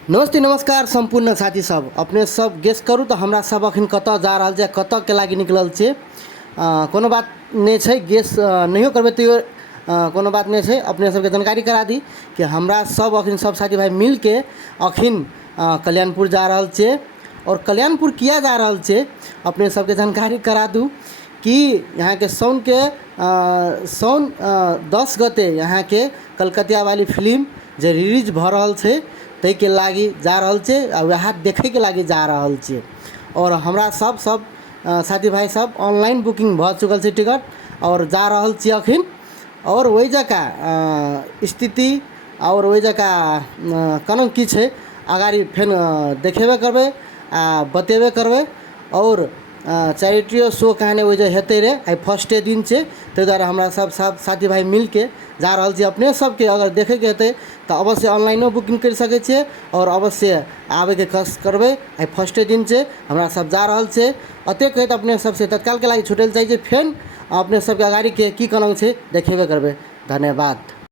नमस्ते नमस्कार संपूर्ण साथी सब अपने सब गेस करूँ तो हमरा सब अखन कतऽ जा रहल छै, कतऽ के लागी निकलल छै। कोनो बात नहीं छै, गेस नहीं करबे तो कोनो बात नहीं छै। अपने सबके जानकारी करा दी कि हमरा सब अखन सब साथी भाई मिल के अखन कल्याणपुर जा रहल छै। और कल्याणपुर किया जा रहल छै अपने सबके जानकारी करा दूँ कि यहाँ के साउन 10 गते यहाँ के कलकतिया वाली फिल्म जो रिलीज भ रहल छै तै के लागी जा रहल छै और वह देखे के लागी जा रहल छै। और हमरा सब साथी भाई सब ऑनलाइन बुकिंग भ चुकल छै टिकट और जा रहल छी अखन। और वही जगह स्थिति और वही जगह कन की छै अगाड़ी फेन देखेबे करबे बतेबे करबे। और चैरिटी शो कहने वही हेते रे आई फर्स्टे दिन छै, ताहि दुआरे हमरा सब साथी भाई मिल के जा रहल छी। अपने सबके अगर देखे के हेते तो अवश्य ऑनलाइनो बुकिंग कर सके छिए और अवश्य आवे के कष्ट करबे। आई फर्स्टे दिन छै, हमरा सब जा रहल छै। अते कहत अपने सबसे तत्काल के लागि छुटल चाहिए, फेन अपने सबके अगाड़ी के की कन छै देखेबे करबे। धन्यवाद।